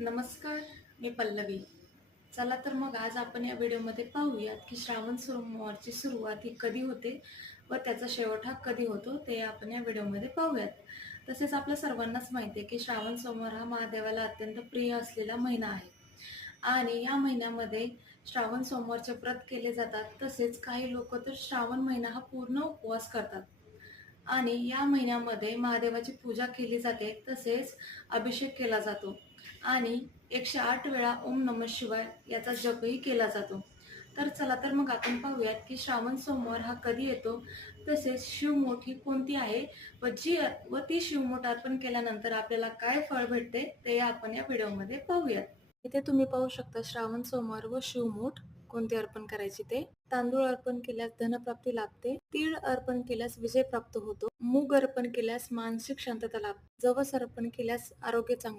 नमस्कार, मी पल्लवी. चला तर मग आज आपण या व्हिडिओमध्ये पाहूयात की श्रावण सोमवारची सुरुवात ही कधी होते व त्याचा शेवट हा कधी होतो ते आपण या व्हिडिओमध्ये पाहूयात. तसेच आपल्या सर्वांनाच माहिती आहे की श्रावण सोमवार हा महादेवाला अत्यंत प्रिय असलेला महिना आहे आणि या महिन्यामध्ये श्रावण सोमवारचे व्रत केले जातात. तसेच काही लोक तर श्रावण महिना हा पूर्ण उपवास करतात आणि या महिन्यामध्ये महादेवाची पूजा केली जाते. तसेच अभिषेक केला जातो आणि 108 वेळा ओम नमः शिवाय याचा जपही केला जातो. तर चला तर मग आपण पाहूयात की श्रावण सोमवार हा कधी येतो, तसेच शिवमोठ ही कोणती आहे व ती शिवमोठ अर्पण केल्यानंतर आपल्याला काय फळ भेटते ते आपण या व्हिडिओमध्ये पाहूयात. इथे तुम्ही पाहू शकता श्रावण सोमवार व शिवमोठ कोणती अर्पण करायची ते. तांदूळ अर्पण केल्यास धनप्राप्ती लाभते, तीळ अर्पण केल्यास विजय प्राप्त होतो, मूग अर्पण केल्यास मानसिक शांतता लाभते, जवस अर्पण केल्यास आरोग्य चांगले